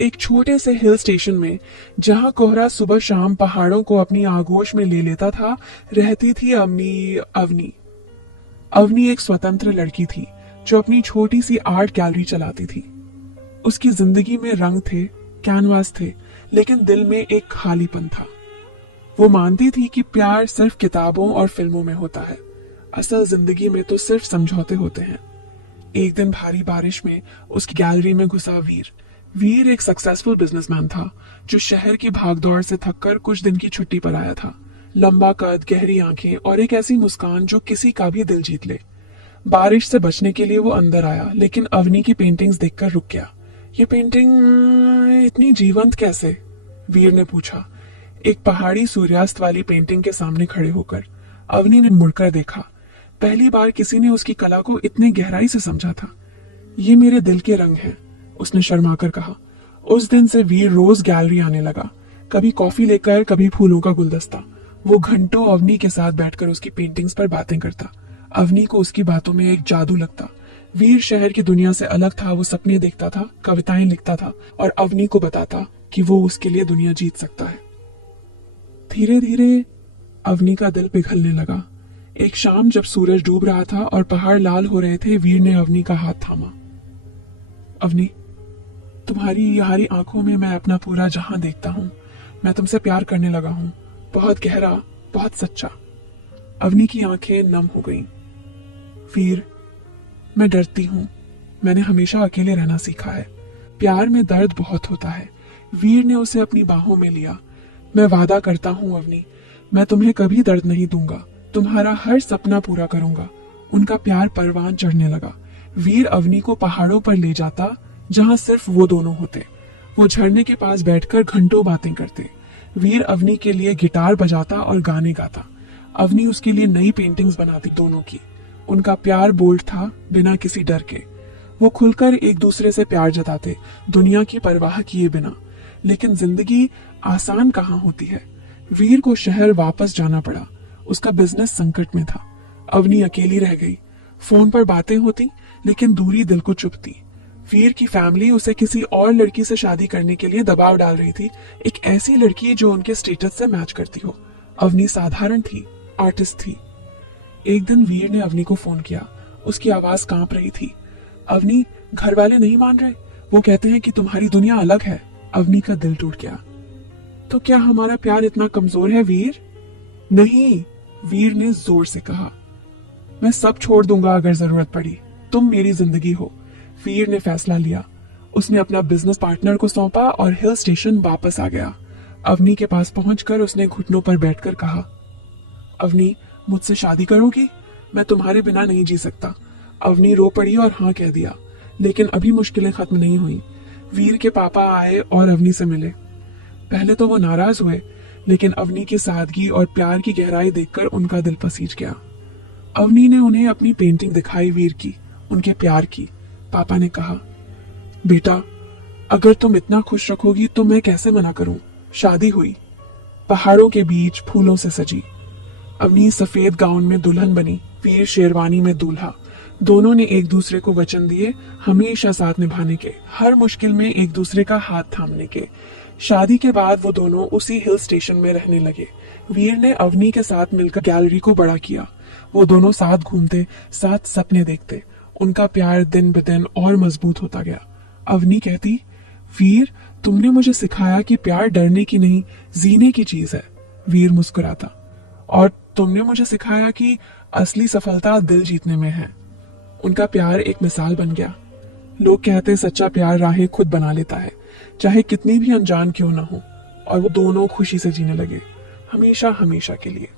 एक छोटे से हिल स्टेशन में, जहां कोहरा सुबह शाम पहाड़ों को अपनी आगोश में ले लेता था, रहती थी अवनी। अवनी एक स्वतंत्र लड़की थी जो अपनी छोटी सी आर्ट गैलरी चलाती थी। उसकी जिंदगी में रंग थे, कैनवास थे, लेकिन दिल में एक खालीपन था। वो मानती थी कि प्यार सिर्फ किताबों और फिल्मों में होता है, असल जिंदगी में तो सिर्फ समझौते होते हैं। एक दिन भारी बारिश में उसकी गैलरी में घुसा वीर एक सक्सेसफुल बिजनेसमैन था जो शहर की भागदौड़ से थककर कुछ दिन की छुट्टी पर आया था। लंबा कद, गहरी आंखें और एक ऐसी मुस्कान जो किसी का भी दिल जीत ले। बारिश से बचने के लिए वो अंदर आया, लेकिन अवनी की पेंटिंग्स देखकर रुक गया। ये पेंटिंग इतनी जीवंत कैसे? वीर ने पूछा, एक पहाड़ी सूर्यास्त वाली पेंटिंग के सामने खड़े होकर। अवनी ने मुड़कर देखा। पहली बार किसी ने उसकी कला को इतने गहराई से समझा था। ये मेरे दिल के रंग हैं, उसने शर्माकर कहा। उस दिन से वीर रोज गैलरी आने लगा, कभी कॉफी लेकर, कभी फूलों का गुलदस्ता। वो घंटों अवनी के साथ बैठकर उसकी पेंटिंग्स पर बातें करता। अवनी को उसकी बातों में एक जादू लगता। वीर शहर की दुनिया से अलग था। वो सपने देखता था, कविताएं लिखता था और अवनी को बताता कि वो उसके लिए दुनिया जीत सकता है। धीरे धीरे अवनी का दिल पिघलने लगा। एक शाम जब सूरज डूब रहा था और पहाड़ लाल हो रहे थे, वीर ने अवनी का हाथ थामा। अवनी, तुम्हारी यारी आंखों में मैं अपना पूरा जहां देखता हूं। मैं तुमसे प्यार करने लगा हूं, बहुत गहरा, बहुत सच्चा। अवनी की आंखें नम हो गईं। वीर, मैं डरती हूं। मैंने हमेशा अकेले रहना सीखा है। प्यार में दर्द बहुत होता है। वीर ने उसे अपनी बाहों में लिया। मैं वादा करता हूं अवनी, मैं तुम्हें कभी दर्द नहीं दूंगा। तुम्हारा हर सपना पूरा करूंगा। उनका प्यार परवान चढ़ने लगा। वीर अवनी को पहाड़ों पर ले जाता जहां सिर्फ वो दोनों होते। वो झरने के पास बैठकर घंटों बातें करते। वीर अवनी के लिए गिटार बजाता और गाने गाता। अवनी उसके लिए नई पेंटिंग्स बनाती दोनों की। उनका प्यार बोल्ड था, बिना किसी डर के। वो खुलकर एक दूसरे से प्यार जताते, दुनिया की परवाह किए बिना। लेकिन जिंदगी आसान कहाँ होती है। वीर को शहर वापस जाना पड़ा। उसका बिजनेस संकट में था। अवनी अकेली रह गई। फोन पर बातें होती, लेकिन दूरी दिल को चुभती। वीर की फैमिली उसे किसी और लड़की से शादी करने के लिए दबाव डाल रही थी, एक ऐसी लड़की जो उनके स्टेटस से मैच करती हो। अवनी साधारण थी, आर्टिस्ट थी। एक दिन वीर ने अवनी को फोन किया। उसकी आवाज कांप रही थी। अवनी, घर वाले नहीं मान रहे। वो कहते हैं कि तुम्हारी दुनिया अलग है। अवनी का दिल टूट गया। तो क्या हमारा प्यार इतना कमजोर है वीर? नहीं, वीर ने जोर से कहा। मैं सब छोड़ दूंगा अगर जरूरत पड़ी। तुम मेरी जिंदगी हो। वीर ने फैसला लिया। उसने अपना बिजनेस पार्टनर को सौंपा और हिल स्टेशन वापस आ गया। अवनी के पास पहुंचकर उसने घुटनों पर बैठकर कहा, अवनी, मुझसे शादी करोगी? मैं तुम्हारे बिना नहीं जी सकता। अवनी रो पड़ी और हाँ कह दिया। लेकिन अभी मुश्किलें खत्म नहीं हुई। वीर के पापा आए और अवनी से मिले। पहले तो वो नाराज हुए, लेकिन अवनी की सादगी और प्यार की गहराई देखकर उनका दिल पसीज गया। अवनी ने उन्हें अपनी पेंटिंग दिखाई, वीर की, उनके प्यार की। पापा ने कहा, बेटा, अगर तुम इतना खुश रखोगी तो मैं कैसे मना करूं। शादी हुई, पहाड़ों के बीच फूलों से सजी। अवनी सफेद गाउन में दुल्हन बनी, वीर शेरवानी में दूल्हा। दोनों ने एक दूसरे को वचन दिए हमेशा साथ निभाने के, हर मुश्किल में एक दूसरे का हाथ थामने के। शादी के बाद वो दोनों उसी हिल स्टेशन में रहने लगे। वीर ने अवनी के साथ मिलकर गैलरी को बड़ा किया। वो दोनों साथ घूमते, साथ सपने देखते। उनका प्यार दिन ब दिन और मजबूत होता गया। अवनी कहती, वीर, तुमने मुझे सिखाया कि प्यार डरने की नहीं, जीने की चीज है। वीर मुस्कुराता, और तुमने मुझे सिखाया कि असली सफलता दिल जीतने में है। उनका प्यार एक मिसाल बन गया। लोग कहते सच्चा प्यार राहें खुद बना लेता है, चाहे कितनी भी अनजान क्यों ना हो। और वो दोनों खुशी से जीने लगे, हमेशा हमेशा के लिए।